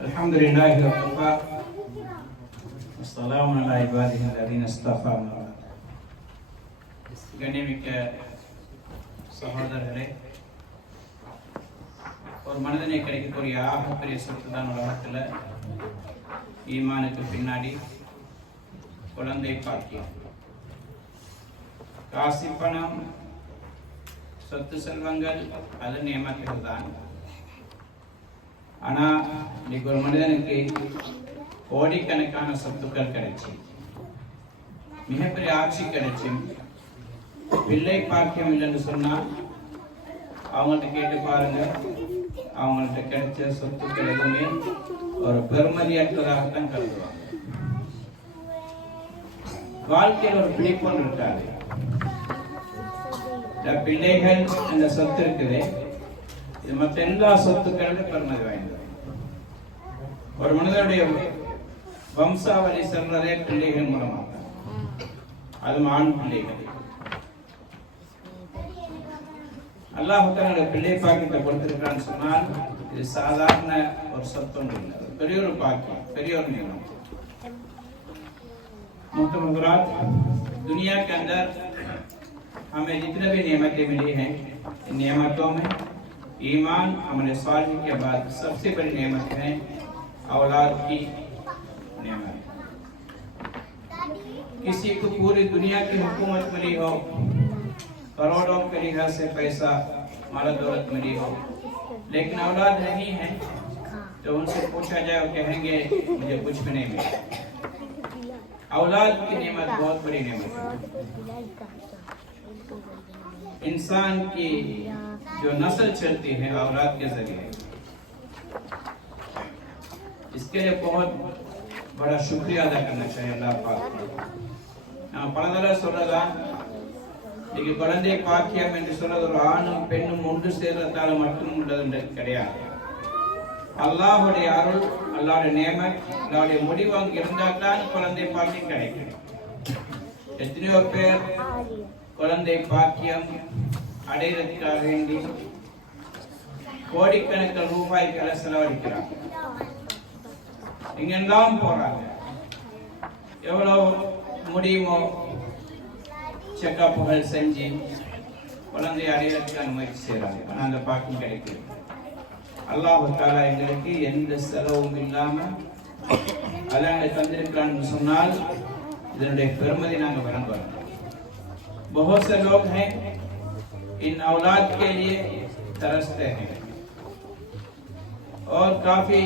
Alhamdulillah wa assalamu ala ibadihi alladhina istafa. கண்ணியமிக்க சகோதரர்களே, ஒரு மனிதனை கிடைக்கக்கூடிய ஆகப்பெரிய சொத்து தான் உலகத்தில் ஈமானுக்கு பின்னாடி குழந்தை பாக்கியம். காசி பணம், சொத்து செல்வங்கள் அது நியமத்துகள் தான். ஆனா இன்னைக்கு ஒரு மனிதனுக்கு கோடிக்கணக்கான சொத்துக்கள் கிடைச்சி, மிகப்பெரிய ஆட்சி கிடைச்சி, பிள்ளை பாக்கியம் இல்லைன்னு சொன்னா அவங்கள்ட்ட கேட்டு பாருங்க, அவங்கள்ட்ட கிடைச்ச சொத்துக்கள் எதுவுமே ஒரு பெருமதியற்றதாகத்தான் கருதுவாங்க. வாழ்க்கையில் ஒரு பிடிப்பொன்று இருக்காது. பிள்ளைகள் என்ற சொத்து இருக்குது, இது மற்ற எல்லா சொத்துக்களும் பெருமதி வாய்ந்தது. ஒரு மனிதனுடைய வம்சாவளி செல்றதே பிள்ளைகள் மூலமாக, அதுவும் ஆண் பிள்ளைகள். அல்லாஹ் தன்னுடைய பிள்ளை பாக்கியத்தை கொடுத்திருக்கான்னு சொன்னால் இது சாதாரண ஒரு சொத்தம் இல்லை, பெரிய ஒரு பாக்கியம், பெரிய ஒரு நிலம். दुनिया के अंदर हमें जितने भी नेमतें मिली हैं, इन नेमतों में ईमान हमारे सालिह के बाद सबसे बड़ी नेमत है औलाद की नेमत। किसी को पूरी दुनिया की हुकूमत मिली हो, करोड़ों के लिहाज से पैसा माला दौलत मिली हो, लेकिन औलाद नहीं है तो उनसे पूछा जाए वो कहेंगे मुझे कुछ भी नहीं मिला। औलाद की नेमत बहुत बड़ी नेमत है। इंसान की जो नस्ल चलती है औलाद के जरिए, इसके लिए बहुत बड़ा शुक्रिया अदा करना चाहिए अल्लाह पाक का। நான் பல தடவை சொல்றதான், இன்னைக்கு குழந்தை பாக்கியம் என்று சொல்றது ஒரு ஆணும் பெண்ணும் ஒன்று சேர்றதால மட்டும் உள்ளது கிடையாது. அல்லாஹுடைய அருள், அல்லாஹ்வுடைய நேமத், அல்லாஹ்வுடைய முடிவு அங்கு இருந்தால் தான் குழந்தை பாக்கியம் கிடைக்கும். எத்தனையோ பேர் குழந்தை பாக்கியம் அடைவதற்காக வேண்டி கோடிக்கணக்கில் ரூபாய்களை செலவழிக்கிறாங்க. இங்கெல்லாம் போறாங்க, எவ்வளவு முடியுமோ செக்கப்புகள் செஞ்சு குழந்தை அடைவதற்கான முயற்சி செய்யறாங்க. ஆனால் அந்த பாக்கியம் கிடைக்கிறது. அல்லாஹ் தஆலா எங்களுக்கு எந்த செலவும் இல்லாம அல்லாஹ் தந்திருக்கிறான்னு சொன்னால் இதனுடைய பெருமதி நாங்கள் விளங்குறோம். बहुत से लोग हैं इन औलाद के लिए तरसते हैं और काफी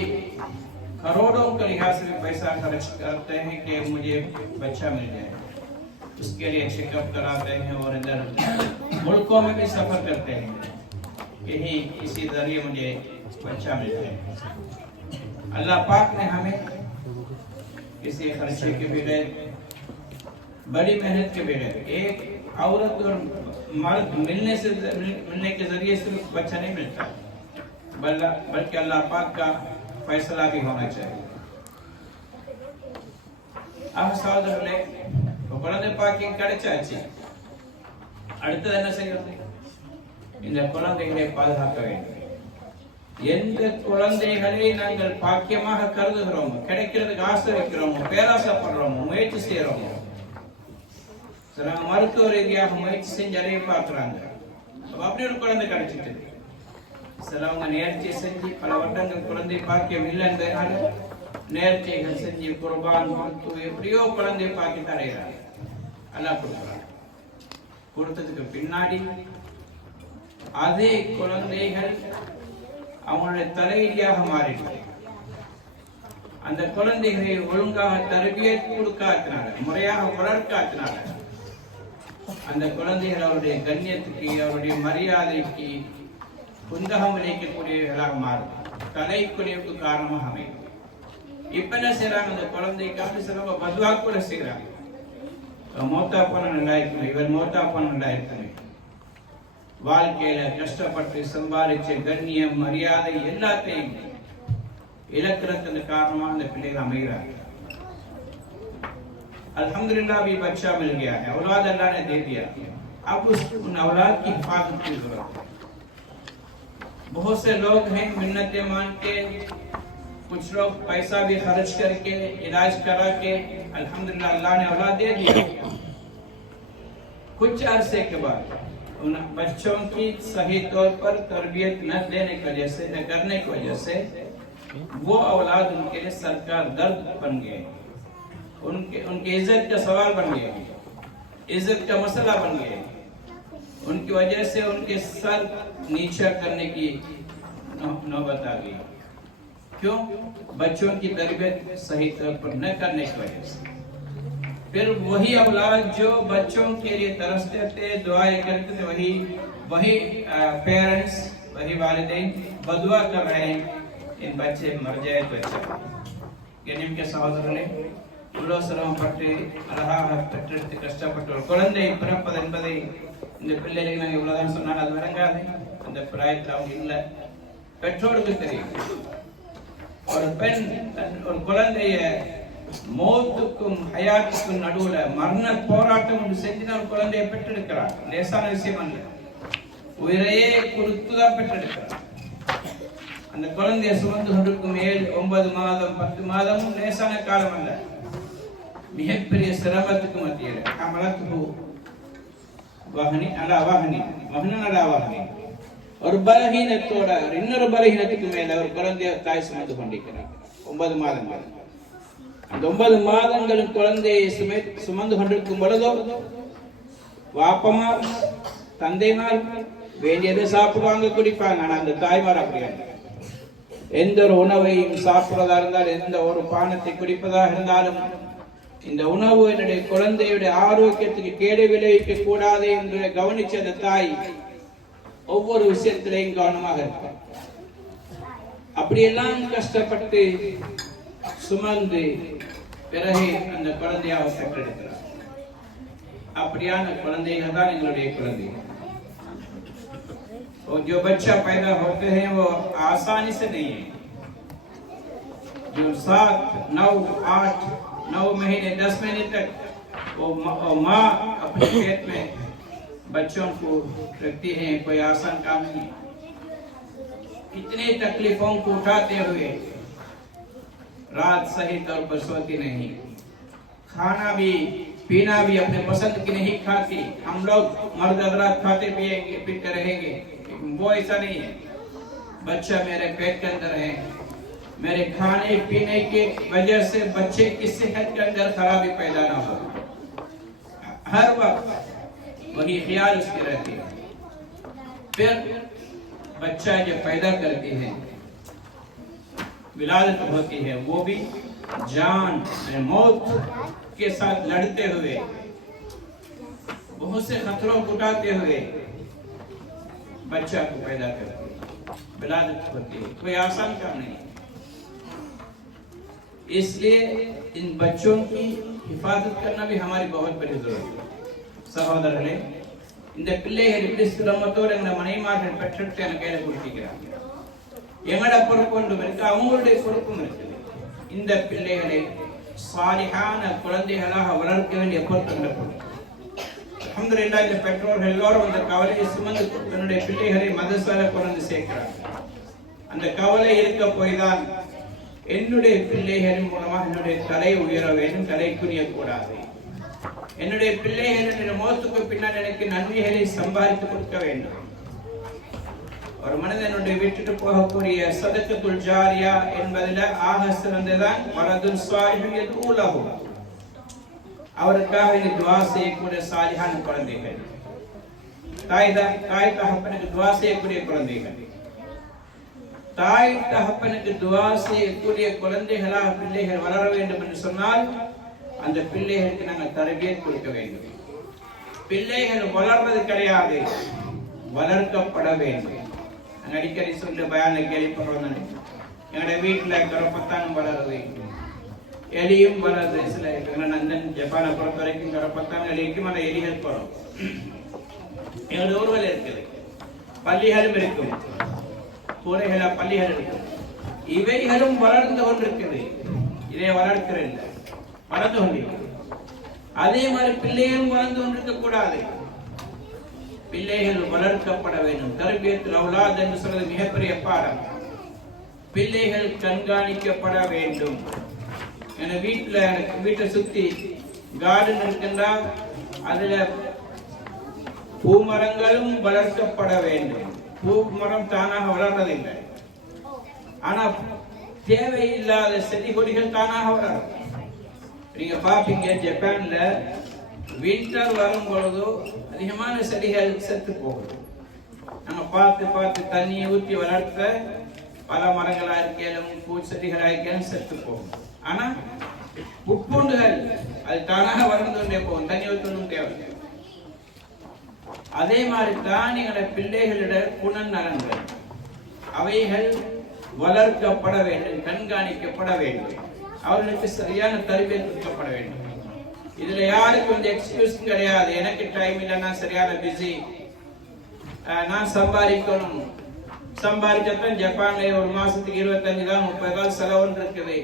करोड़ों के लिहाज से पैसा खर्च करते हैं कि मुझे बच्चा मिल जाए, उसके लिए चेकअप कराते हैं और इधर मुल्कों में भी सफर करते हैं, यही इसी जरिए मुझे बच्चा मिल जाए। अल्लाह पाक ने हमें किसी खर्चे के बगैर, बड़ी मेहनत के बगैर, एक औरत और मर्द मिलने के जरिए सिर्फ बच्चा नहीं मिलता, बल्कि अल्लाह पाक का फैसला भी होना चाहिए. சகோதரர்களே, குழந்தை பாக்கியம் கிடைச்சாச்சு, அடுத்தது என்ன செய்யறது? இந்த குழந்தைகளை பாதுகாக்க வேண்டும். எந்த குழந்தைகளை நாங்கள் பாக்கியமாக கருதுகிறோமோ, கிடைக்கிறதுக்கு ஆசை வைக்கிறோமோ, பேராசைப்படுறோமோ, முயற்சி செய்யறோமோ, சிலவங்க மருத்துவ ரீதியாக முயற்சி செஞ்சு அடைய பார்க்கிறாங்க, அப்படி ஒரு குழந்தை கிடைச்சிட்டு. சிலவங்க நேர்ச்சி செஞ்சு பல வருடங்கள் குழந்தை பாக்கியம் இல்லை என்பதனால நேர்ச்சிகள் செஞ்சு குர்பான் கொடுத்து எப்படியோ குழந்தை பாக்கியத்தை அடைகிறாங்க. அல்லாஹ் கொடுக்குறாங்க. கொடுத்ததுக்கு பின்னாடி அதே குழந்தைகள் அவங்களுடைய தலையீடியாக மாறிடுது. அந்த குழந்தைகளை ஒழுங்காக தரபியத் கொடுக்காதனால, முறையாக வளர்க்காதனால அந்த குழந்தைகள் அவருடைய கண்ணியத்துக்கு, அவருடைய மரியாதைக்கு குந்தகம் விளைக்கக்கூடியவர்களாக மாறும், தலை குறைவுக்கு காரணமாக அமையும். இப்ப என்ன செய்யறாங்க? அந்த குழந்தைக்காக சிலவங்க பதுவா கூட செய்யறாங்க. மோத்தா பண்ண நல்லா இருக்கணும், இவர் மோத்தா பண்ண நல்லா இருக்கணும். வாழ்க்கையில கஷ்டப்பட்டு சம்பாதிச்ச கண்ணியம், மரியாதை எல்லாத்தையும் இழக்கிறதுக்கு காரணமாக அந்த பிள்ளைகள் அமைகிறாங்க. अल्हम्दुलिल्लाह अभी बच्चा मिल गया है, औलाद अल्लाह ने दे दिया। अब उन औलाद की हिफाजत की जरूरत है। बहुत से लोग हैं मिन्नतें मान के, कुछ लोग पैसा भी खर्च करके इलाज करा के अल्हम्दुलिल्लाह अल्लाह ने औलाद दे दिया। कुछ अरसे के बाद उन बच्चों की सही तौर पर तरबियत न देने की वजह से, न करने की वजह से वो औलाद उनके लिए सरकार दर्द बन गए, उनकी इज्जत का सवाल बन गया, इज्जत का मसला बन गया। उनकी वजह से उनके सर नीचा करने की नौबत आ गई। क्यों? बच्चों की तरबियत सही तौर पर न करने की वजह से। फिर वही औलाद जो बच्चों के लिए तरसते थे, दुआएं करते थे, वही पेरेंट्स, वही वालिदैन बदुआ कर रहे हैं इन बच्चे मर जाए तो अच्छा। गनिम के சகோதரர்களே, உலோசரம் பட்டு அழகாக பெற்றெடுத்து கஷ்டப்பட்ட ஒரு குழந்தை பிறப்பது என்பதை இந்த பிள்ளைகளுக்கு நாங்கள் இவ்வளவுதான் சொன்னால் அது விளங்காது. அந்த பிராயத்தில் அவங்க இல்லை, பெற்றோருக்கு தெரியும். ஒரு பெண் ஒரு குழந்தைய மௌத்துக்கும் ஹயாத்துக்கும் நடுவுல மரண போராட்டம் ஒன்று செஞ்சுதான் ஒரு குழந்தையை பெற்றெடுக்கிறார். லேசான விஷயம் அல்ல, உயிரையே கொடுத்துதான் பெற்றெடுக்கிறார். அந்த குழந்தைய சுமந்து கொண்டிருக்கும் 9 மாதம் 10 மாதமும் லேசான காலம் அல்ல, மிகப்பெரிய சிரமத்துக்கு மத்தியில். அமலத்து வாகனி அலா வாகனி மகனன் அலா வாகனி, ஒரு பலகீனத்தோட இன்னொரு பலகீனத்துக்கு மேல ஒரு குழந்தைய தாய் சுமந்து கொண்டிருக்கிறார் 9 மாதங்கள். அந்த 9 மாதங்களும் குழந்தையை சுமந்து கொண்டிருக்கும் பொழுதோ வாப்பமார் தந்தைமார் வேண்டியதை சாப்பிடுவாங்க, குடிப்பாங்க. ஆனா அந்த தாய்மார் அப்படியா, எந்த ஒரு உணவையும் சாப்பிடுறதா இருந்தாலும், எந்த ஒரு பானத்தை குடிப்பதாக இருந்தாலும், இந்த உணவு என்னுடைய குழந்தையுடைய ஆரோக்கியத்துக்கு கேடு விளைவிக்க கூடாது என்று கவனிச்ச அந்த தாய் ஒவ்வொரு விஷயத்திலையும் கவனமாக இருப்பார். அப்படியெல்லாம் கஷ்டப்பட்டு சுமந்து பிறகு அந்த குழந்தையாக பெற்றெடுக்கிறார். அப்படியான குழந்தைகள் தான் எங்களுடைய குழந்தைகள். और जो बच्चा पैदा होते हैं वो आसानी से नहीं है। जो 7, 9, 8, 9 महीने 10 महीने तक वो माँ अपने पेट में बच्चों को रखती है, कोई आसान काम नहीं। इतनी तकलीफों को उठाते हुए रात सही तौर पर सोती नहीं, खाना भी पीना भी अपने पसंद की नहीं खाती। हम लोग मर्द हजरात खाते पिएंगे पीते रहेंगे, वो ऐसा नहीं है। बच्चा मेरे पेट के अंदर है, मेरे खाने पीने की वजह से बच्चे की सेहत के अंदर खराबी पैदा ना हो, हर वक्त वही ख्याल उसकी रहती है। फिर बच्चा जब पैदा करती है, विलादत होती है, वो भी जान मौत के साथ लड़ते हुए, बहुत से खतरों को उठाते हुए बच्चा को पैदा करती है, विलादत होती है। कोई आसान काम नहीं। इसलिए इन बच्चों की हिफाजत करना भी हमारी बहुत बड़ी जरूरत है. சகோதரர்களே, இந்த பிள்ளைகள் இப்படி சிரமத்தோடு இந்த மனைமார்கள் பெற்றெடுத்து எனக்கு கையில கொடுக்கிறாங்க. எங்களோட பொறுப்பு ஒன்றும் இருக்கு, அவங்களுடைய பொறுப்பும் இருக்குது. இந்த பிள்ளைகளை சாலிஹான குழந்தைகளாக வளர்க்க வேண்டிய பொறுப்பு. அல்ஹம்துலில்லாஹ், இந்த பெற்றோர்கள் எல்லோரும் அந்த கவலையை சுமந்து தன்னுடைய பிள்ளைகளை மதரசால கொண்டு சேர்க்கிறாங்க. அந்த கவலை இருக்க போய்தான் என்னுடைய பிள்ளைகளின் மூலமாக என்னுடைய தலை உயர வேண்டும், தலை குனிய கூடாது. என்னுடைய பிள்ளைகளின் மௌத்துக்கு பின்னால் எனக்கு நன்மைகளை சம்பாதித்து கொடுக்க வேண்டும். ஒரு மனிதனுடைய விட்டுட்டு போகக்கூடிய சதகத்துல் ஜாரியா என்பதில் ஆக சிறந்ததான் வலதுல் சாலிஹ் யதுலஹு, அவருக்காக துஆ செய்யக்கூடிய சாலிஹான குழந்தைகள், தாய் தகப்பனுக்கு துஆ செய்யக்கூடிய குழந்தைகள். தாய் தகப்பனுக்கு துஆ செய்யக்கூடிய குழந்தைகளாக பிள்ளைகள் வளர வேண்டும் என்று சொன்னால் அந்த பிள்ளைகளுக்கு நாங்கள் தரபியத் கொடுக்க வேண்டும். பிள்ளைகள் வளர்வது கிடையாது, வளர்க்கப்பட வேண்டும். நாங்கள் அடிக்கடி சொல்ல பயான்ல கேள்விப்படுறோம் தானே, எங்களுடைய வீட்டில் கரப்பத்தான் வளருது, எலியும் வளருது. சில நந்தன் ஜப்பானை பொறுத்த வரைக்கும் கரப்பத்தான் எலிக்கும் அந்த எலிகள் போறோம். எங்களுடைய ஊர்வல் இருக்குது, பள்ளிகளும் இருக்கும், கூரைகள பள்ளிகள் இருக்கும். இவைகளும் வளர்ந்து கொண்டிருக்குது. இதை வளர்க்கிறது, வளர்ந்து கொண்டிருக்கிறது. அதே மாதிரி பிள்ளைகளும் வளர்ந்து கொண்டிருக்க கூடாது. பிள்ளைகள் வளர்க்கப்பட வேண்டும். தர்பியத்துல் அவுலாத் என்று சொல்வது மிகப்பெரிய பாடம். பிள்ளைகள் கண்காணிக்கப்பட வேண்டும். என வீட்டை சுத்தி கார்டன் இருக்கின்றால் அதுல பூமரங்களும் வளர்க்கப்பட வேண்டும். பூமரம் தானாக வளர்றதில்லை, ஆனா தேவையில்லாத செடி கொடிகள் தானாக வளரும். நீங்க பாப்பீங்க, ஜப்பான்ல வின்டர் வரும் பொழுது அதிகமான செடிகள் செத்து போகுது. நாங்க பார்த்து பார்த்து தண்ணியை ஊற்றி வளர்த்த பல மரங்களா இருக்கையிலும் பூச்செடிகளா இருக்கையிலும் செத்து போகும். ஆனா புட்பூண்டுகள் அது தானாக வளர்ந்து கொண்டே போகும், தண்ணி ஊற்றணும் தேவை. அதே மாதிரி தான் எங்களுடைய பிள்ளைகளிட குணநலன்கள் அவைகள் வளர்க்கப்பட வேண்டும், கண்காணிக்கப்பட வேண்டும். அவர்களுக்கு சரியான தர்பியத் கொடுக்கப்பட வேண்டும். இதுல யாருக்கும் இந்த எக்ஸ்கியூஸ் கிடையாது. எனக்கு டைம் இல்லை, நான் சரியான பிஸி, நான் சம்பாதிக்கணும். சம்பாதிக்கத்தான் ஜப்பான்ல ஒரு மாசத்துக்கு 25 தான் 30 தான் செலவுன்னு இருக்குது.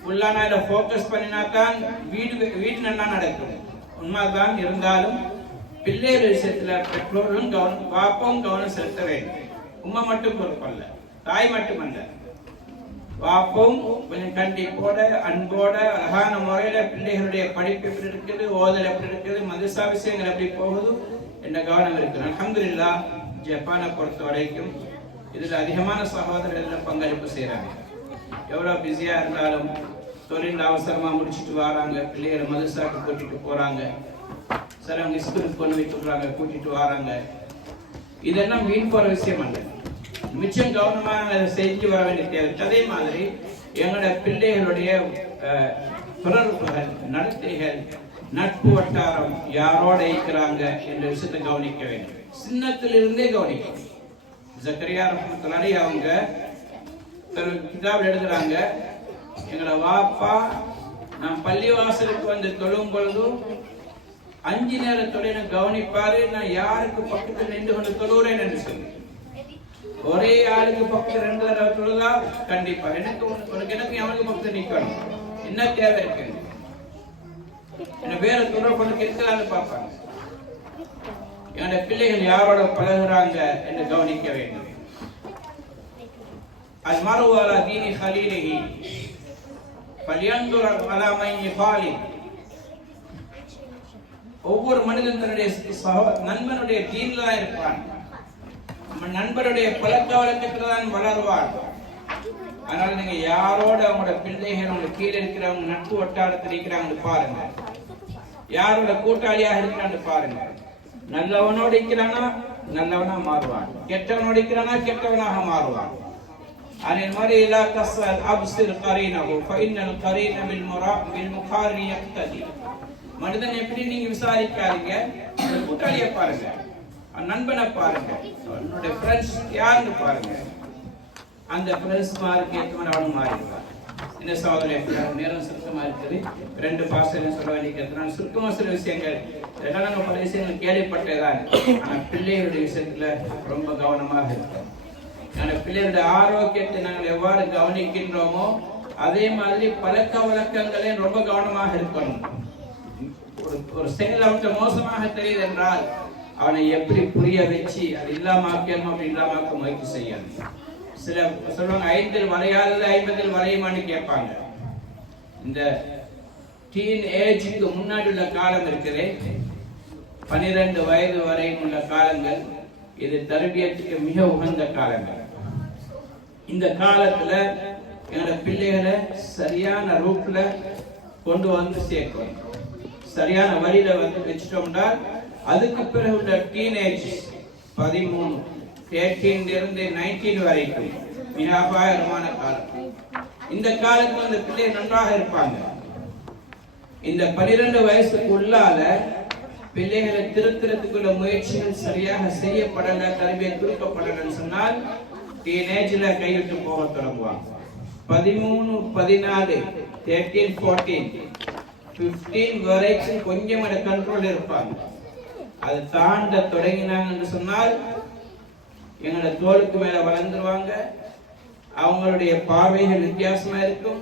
ஃபுல்லா நான் இதை ஃபோக்கஸ் பண்ணினா தான் வீட்டு நல்லா நடக்கும். உண்மைதான். இருந்தாலும் பிள்ளைகள் விஷயத்துல பெற்றோர்களும் பாப்பாவும் கவனம் செலுத்த வேண்டும். உம்மா மட்டும் பொறுப்பல்ல, தாய் மட்டுமல்ல, பாப்பும் கொஞ்சம் கண்டிப்போட அன்போட அழகான முறையில பிள்ளைகளுடைய படிப்பு எப்படி இருக்குது, ஓதல் எப்படி இருக்குது, மதரசா விஷயங்கள் எப்படி போகுது என்ற கவனம் இருக்குது. அல்ஹம்துலில்லாஹ் ஜப்பானை பொறுத்த வரைக்கும் இதுல அதிகமான சகோதரர்கள் பங்களிப்பு செய்யறாங்க. எவ்வளவு பிஸியா இருந்தாலும் தொழில் அவசரமா முடிச்சுட்டு வராங்க, பிள்ளைகளை மதரசாக்கு கூட்டிட்டு போறாங்க, சிலவங்க ஸ்கூலுக்கு கொண்டு போய் சொல்றாங்க, கூட்டிட்டு வராங்க. இதெல்லாம் வீண் போற விஷயம் அல்ல. மிச்சம் கவனமாக செஞ்சு வர வேண்டிய தேவை. அதே மாதிரி எங்களோட பிள்ளைகளுடைய தொடர்புகள், நடத்தைகள், நட்பு வட்டாரம் யாரோட இருக்கிறாங்க என்ற விஷயத்தை கவனிக்க வேண்டும். சின்னத்திலிருந்தே கவனிக்கணும். ஜக்கரியா ரஹ்மத்துல்லாஹி அலைஹி அவங்க கிதாப் எழுதுறாங்க, எங்களோட வாப்பா நான் பள்ளிவாசலுக்கு வந்து தொழும் பொழுது 5 நேர தொழிலை கவனிப்பாரு. நான் யாருக்கு பக்கத்தில் நின்று கொண்டு தொழுகிறேன் என்று சொல்லி, ஒரே ஆளுக்கு பக்கத்தில் 2 தடவை தொழுதா கண்டிப்பா எனக்கு அவனுக்கு பக்கத்தில் நிக்கணும். என்ன தேவை இருக்கு, என்ன வேற தொடர்புக்கு இருக்கிறான்னு பார்ப்பாங்க. என்னோட பிள்ளைகள் யாரோட பழகுறாங்க என்று கவனிக்க வேண்டும். அல் மர்உ அலா தீனி கலீலிஹி ஃபல்யன்துர் அலா மன் யுகாலில். ஒவ்வொரு மனிதன் தன்னுடைய நண்பனுடைய தீன்ல தான் இருப்பான், நண்பருடைய பழக்க வழக்கத்தில் தான் வளருவார். அதனால நீங்க யாரோட அவங்களோட பிள்ளைகள் உங்க கீழே இருக்கிறவங்க நட்பு வட்டாரத்தில் இருக்கிறாங்க பாருங்க, யாரோட கூட்டாளியாக இருக்கிறான்னு பாருங்க. நல்லவனோடு இருக்கிறானா நல்லவனா மாறுவான், கெட்டவனோடு இருக்கிறானா கெட்டவனாக மாறுவான். அதே மாதிரி லா தஸ்அல் அப்ஸிர் கரீனஹு ஃபஇன்னல் கரீன பில் முகாரி யக்ததி. மனிதன் எப்படி நீங்க விசாரிக்காதீங்க, கூட்டாளியை பாருங்க, நண்பனை பாருங்க, அவனுடைய ஃப்ரெண்ட்ஸ் யாருன்னு பாருங்க. அந்த ஃப்ரெண்ட்ஸ் மார்க்கு ஏற்ற மாதிரி அவனு மாறிடுவான். இந்த சகோதரர் நேரம் சுருக்கமா இருக்குது, 2 பாசம் சொல்ல வேண்டிய சுருக்கமா சில விஷயங்கள் இதெல்லாம் நம்ம பல விஷயங்கள் கேள்விப்பட்டதான். ஆனா பிள்ளைகளுடைய விஷயத்துல ரொம்ப கவனமாக இருக்கும். பிள்ளைகளுடைய ஆரோக்கியத்தை நாங்கள் எவ்வாறு கவனிக்கின்றோமோ அதே மாதிரி பழக்க வழக்கங்களே ரொம்ப கவனமாக இருக்கணும். ஒரு செயல் அவன்கிட்ட மோசமாக தெரியுது என்றால் அவனை எப்படி புரிய வச்சு அது இல்லாமக்கணும், அப்படி இல்லாமக்க முயற்சி செய்யணும். சில சொல்லுவாங்க 5 வரையாதது 50 வரையுமான்னு கேட்பாங்க. இந்த டீன் ஏஜுக்கு முன்னாடி உள்ள காலம் இருக்குது, 12 வயது வரையும் உள்ள காலங்கள், இது தர்பியத்துக்கு மிக உகந்த காலங்கள். இந்த காலத்துல என்னோட பிள்ளைகளை சரியான ரூட்ல கொண்டு வந்து சேர்க்கணும், சரியான வழியில வந்து வச்சுட்டோம்னா அதுக்கு பிறகு உள்ள டீனேஜ் 13, 18 இருந்து 19 வரைக்கும் மிக அபாயகரமான காலம். இந்த காலத்துல அந்த பிள்ளைகள் நன்றாக இருப்பாங்க. இந்த 12 வயசுக்கு உள்ளால பிள்ளைகளை திருத்துறதுக்குள்ள முயற்சிகள் சரியாக செய்யப்படல, தர்பியத் கொடுக்கப்படலன்னு சொன்னால் டீனேஜ்ல கைவிட்டு போக தொடங்குவாங்க. 13, 14, 13, 14, 15 வரைக்கும் கொஞ்சம் கண்ட்ரோல் இருப்பாங்க. அது தாண்ட தொடங்கினாங்கன்னு சொன்னால் எங்களோட தோளுக்கு மேல வளர்ந்துருவாங்க. அவங்களுடைய பார்வைகள் வித்தியாசமா இருக்கும்,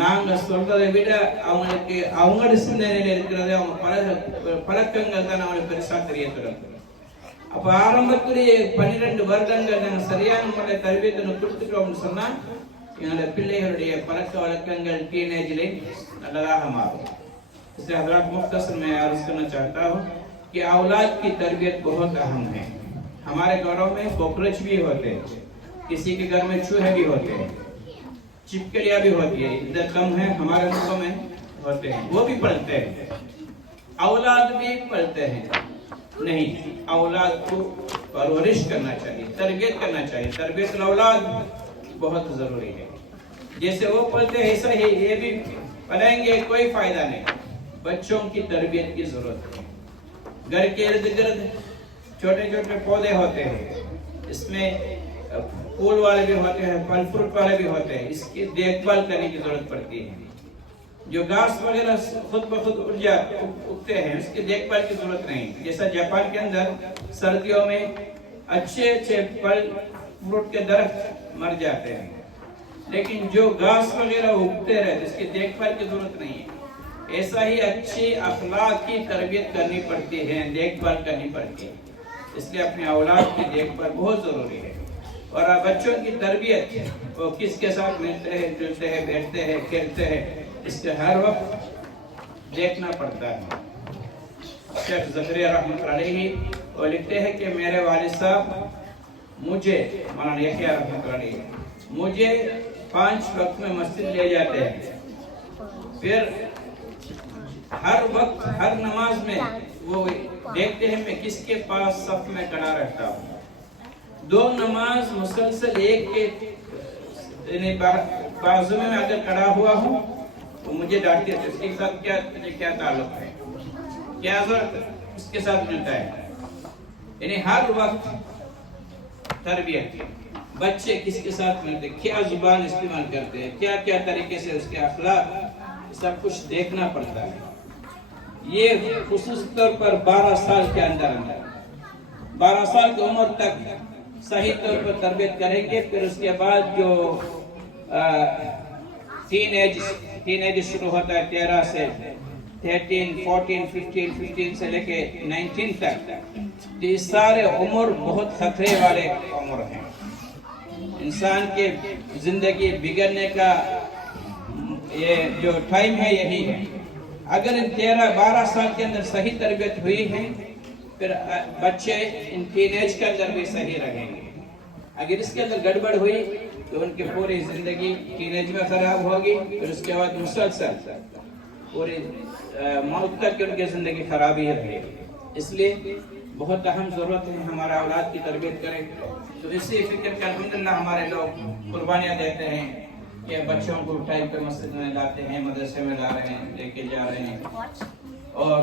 நாங்க சொல்றதை விட அவங்களுக்கு அவங்களோட சிந்தனையில இருக்கிறது அவங்க பழக்கங்கள் தான் அவங்களுக்கு பெருசா தெரிய தொடங்கும். அப்ப ஆரம்பத்திலேயே 12 வருடங்கள் நாங்க சரியான முறையில் தரபியத்தை கொடுத்துட்டோம்னு சொன்னா எங்களோட பிள்ளைகளுடைய பழக்க வழக்கங்கள் டீनेजले நல்லதாக மாறும். इसलिए हजरत मुख्तसर में अर्ज करना चाहता हूँ कि औलाद की तरबियत बहुत अहम है। हमारे घरों में कॉकरोच भी होते हैं, किसी के घर में चूहे भी होते हैं, चिपकलियां भी होती है, इधर कम है हमारे मुल्कों में होते हैं, वो भी पलते हैं, औलाद भी पलते हैं। नहीं, औलाद को परवरिश करना चाहिए, तरबियत करना चाहिए। तरबियत औलाद बहुत जरूरी है। जैसे वो पलते हैं ऐसा ही ये भी पढ़ेंगे, कोई फायदा नहीं। बच्चों की तरबियत की जरूरत है। घर के इर्द गिर्द छोटे छोटे पौधे होते हैं, इसमें फूल वाले भी होते हैं, फल फ्रूट वाले भी होते हैं, इसकी देखभाल करने की जरूरत पड़ती है। जो घास वगैरह खुद ब खुद उगते हैं, उसकी देखभाल की जरूरत नहीं। जैसा जापान के अंदर सर्दियों में अच्छे अच्छे फल फ्रूट के दरख्त मर जाते हैं, लेकिन जो घास वगैरह उगते रहते इसकी देखभाल की जरूरत नहीं है। ऐसा ही अच्छी अखलाक की तरबियत करनी पड़ती है, देखभाल करनी पड़ती है। इसलिए अपने औलाद की देखभाल बहुत जरूरी है। और बच्चों की तरबियत वो किसके साथ मिलते हैं, जुलते हैं, बैठते हैं, खेलते हैं, इसके हर वक्त देखना पड़ता है। शेख ज़करिया रहमतुल्लाह अलैहि वो लिखते हैं कि मेरे वालिद साहब मुझे, मौलाना यहया रहमतुल्लाह अलैहि, मुझे 5 वक्त में मस्जिद ले जाते हैं, फिर हर वक्त हर नमाज में वो देखते हैं मैं किसके पास सफ में खड़ा रहता हूँ। 2 नमाज मुसलसल एक के बाजू में अगर खड़ा हुआ हूँ तो मुझे डांटते थे, इसके साथ क्या ताल्लुक है, क्या जरूरत उसके साथ मिलता है। यानी हर वक्त तरबियत, बच्चे किसके साथ मिलते, क्या जुबान इस्तेमाल करते हैं, क्या क्या तरीके से उसके अखलाक, सब कुछ देखना पड़ता है। ये खुसूस तौर पर 12 साल के अंदर 12 साल की उम्र तक सही तौर पर तरबियत करेंगे। फिर उसके बाद जो टीनेज शुरू होता है 13 से 13, 14, 15 से लेके 19 तक, ये सारे उम्र बहुत खतरे वाले उम्र हैं। इंसान के जिंदगी बिगड़ने का ये जो टाइम है यही है। अगर इन 13-12 साल के अंदर सही तरबियत हुई है, फिर बच्चे इन टीनेज के अंदर भी सही रहेंगे। अगर इसके अंदर गड़बड़ हुई तो उनकी पूरी जिंदगी टीनेज में खराब होगी, फिर उसके बाद मुसलसल पूरी मौत तक उनकी जिंदगी खराब ही रहेगी। इसलिए बहुत अहम जरूरत है हमारा औलाद की तरबियत करें। तो इसी फिक्र का अल्हम्दुलिल्लाह हमारे लोग कुर्बानियाँ देते हैं कि बच्चों को टाइम पे मस्जिद में लाते हैं, मदरसे में ला रहे हैं, लेके जा रहे हैं, और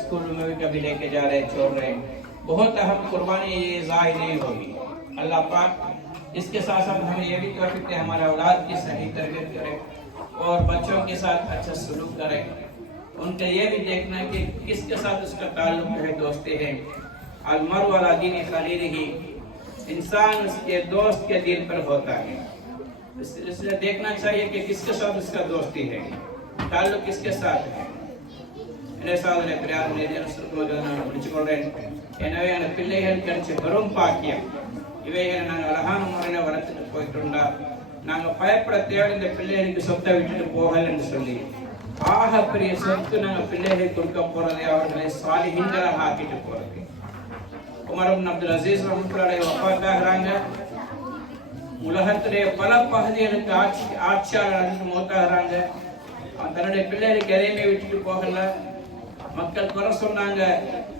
स्कूल में भी कभी लेके जा रहे हैं, छोड़ रहे हैं। बहुत अहम कुर्बानी ये ज़ाहिर नहीं होगी। अल्लाह पाक इसके साथ साथ हमें ये भी तौफीक दे हमारे औलाद की सही तरबियत करें और बच्चों के साथ अच्छा सलूक करें। उनका ये भी देखना है कि किसके साथ उसका ताल्लुक है, दोस्ती है। अलमरउ अला दीनि खलीलिही, इंसान उसके दोस्त के दिल पर होता है। इसलिए देखना चाहिए कि किसके साथ उसका दोस्ती है, ताल्लुक किसके साथ है। பிள்ளைகள் கிடைச்ச பெரும் பாக்கியம் இவைகளை நாங்கள் அழகான முறையில் வளர்த்துட்டு போயிட்டோம்னா நாங்கள் பயப்பட தேவை இந்த பிள்ளைகளுக்கு சொத்தை விட்டுட்டு போகல என்று சொல்லி ஆக பெரிய சொத்து நாங்கள் பிள்ளைகளுக்கு கொடுக்க போறதே அவர்களை சாலிஹீன்களாக ஆக்கிட்டு போறது. உமர் இப்னு அப்துல் அசீஸ் ரஹ்மத்துல்லாஹி அலைஹி வஃபாத்தாகிறாங்க. உலகத்திலே பல பகுதிகளுக்கு ஆட்சியாளர் மௌத்தாகிறாங்க. அவன் தன்னுடைய பிள்ளைகளுக்கு எதையுமே விட்டுட்டு போகல. மக்கள் குறை சொன்னாங்க,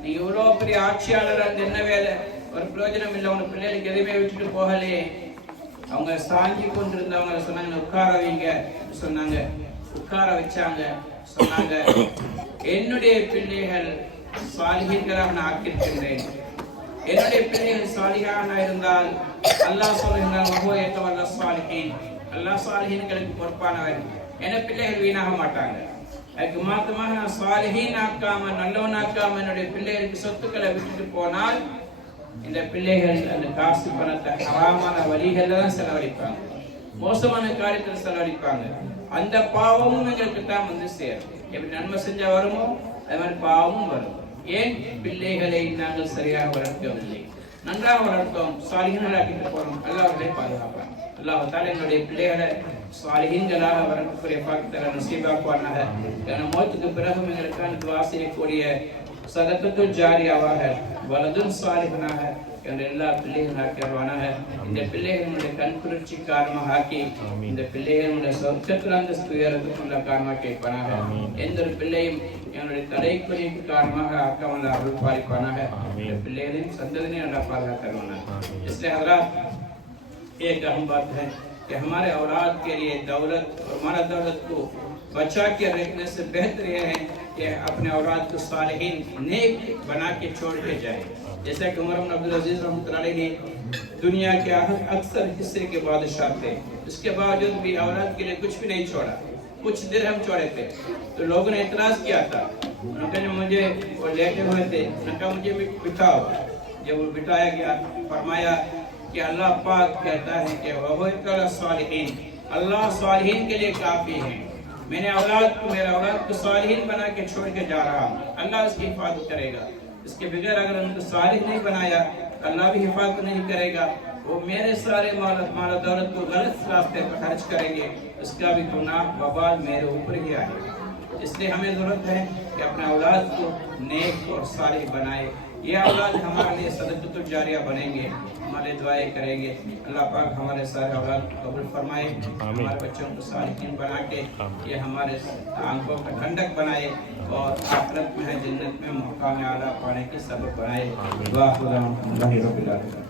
நீ இவ்வளோ பெரிய ஆட்சியாளர் அந்த என்ன வேலை, ஒரு பிரயோஜனம் இல்லை, உங்க பிள்ளைகளுக்கு எதையுமே விட்டுட்டு போகலையே. அவங்க சாங்கி கொண்டிருந்தவங்க சொன்னாங்க உட்கார வைங்க சொன்னாங்க. உட்கார வச்சாங்க. சொன்னாங்க என்னுடைய பிள்ளைகள் சாலிஹீன்களாக நான் ஆக்கியிருக்கின்றேன். என்னுடைய பிள்ளைகள் சாலிஹான இருந்தால் அல்லாஹ் சொல்லுகிறான் அல்லாஹ் சாலிஹீன்களுக்கு பொறுப்பானவர். என பிள்ளைகள் வீணாக மாட்டாங்க. அதுக்கு மாத்தமாக நான் சாலிஹீன் ஆக்காம நல்லவனாக்காம என்னுடைய பிள்ளைகளுக்கு சொத்துக்களை விட்டுட்டு போனால் இந்த பிள்ளைகள் அந்த காசு பணத்தை ஹராமான வழிகள்ல தான் செலவழிப்பாங்க, மோசமான காரியத்தில் செலவழிப்பாங்க. அந்த பாவமும் எங்களுக்கு தான் வந்து சேரும். எப்படி நன்மை செஞ்சா வருமோ அது மாதிரி பாவமும் வரும். ஏன்? பிள்ளைகளை நாங்கள் சரியாக வளர்க்கவில்லை. நன்றாக வளர்த்தோம், சாலிஹீன்களாக்கிட்டு போறோம், அல்லாஹ் அவர்களை பாதுகாப்பான். அல்லாஹ் தஆலா என்னுடைய பிள்ளைகளை சாலிஹீன்களாக வளர்க்கக்கூடிய பாக்கியத்தை நசீபாக்குவானாக. மௌத்துக்கு பிறகும் எங்களுக்கான துஆ செய்யக்கூடிய சதகத்துல் ஜாரியாவாக, வலதுன் சாலிஹனாக என்ற எல்லா பிள்ளைகளும் ஆக்கிடுவானாக. இந்த பிள்ளைகளுடைய கண் குளிர்ச்சி காரணமாக ஆக்கி இந்த பிள்ளைகளுடைய சொர்க்கத்தில் அந்தஸ்து உயரத்துக்குள்ள காரணமாக கேட்பானாக. எந்த ஒரு பிள்ளையும் என்னுடைய தலைக்குறிக்கு காரணமாக ஆக்காமல் அருள் பாலிப்பானாக. இந்த பிள்ளைகளையும் சந்ததியும் நல்லா பாதுகாத்துவானாக. इसलिए हज़रात एक अहम बात है कि हमारे औलाद के लिए दौलत और माला दौलत को बचा के रखने से बेहतर यह है कि अपने औलाद को सालिहीन नेक बना के छोड़ के जाए। जैसा कि उमर इब्न अब्दुल अजीज रहमतुल्लाह अलैहि दुनिया के अक्सर हिस्से के बादशाह थे, इसके बावजूद भी औलाद के लिए कुछ भी नहीं छोड़ा। कुछ दिरहम छोड़े थे तो लोगों ने इतराज किया था। उन्होंने मुझे वो लेटे हुए थे, उन्होंने मुझे बिठाओ। जब वो बिठाया गया फरमाया कि अल्लाह पाक कहता है कि वह सालिहीन, अल्लाह सालिहीन के लिए काफी है। मैंने मेरा औलाद को सालिहीन बना के छोड़ के जा रहा हूँ, अल्लाह उसकी हिफाजत करेगा। इसके बगैर अगर उनको सालिह नहीं बनाया अल्लाह भी हिफाजत नहीं करेगा। वो मेरे सारे माल दौलत को गलत रास्ते पर खर्च करेंगे, उसका भी गुनाह वबाल मेरे ऊपर ही आएगा। इसलिए हमें ज़रूरत है कि अपने औलाद को नेक और सालिह बनाए। ये औलाद हमारे लिए सदक़तुल जारिया बनेंगे, हमारे दुआएं करेंगे। अल्लाह पाक हमारे सारे औलाद कबूल फरमाए, हमारे बच्चों को सालिहीन बना के ये हमारे आंखों का ठंडक बनाए और आखिरत में जन्नत में मकाम आला पाने की सबब बनाए। वाह खुदा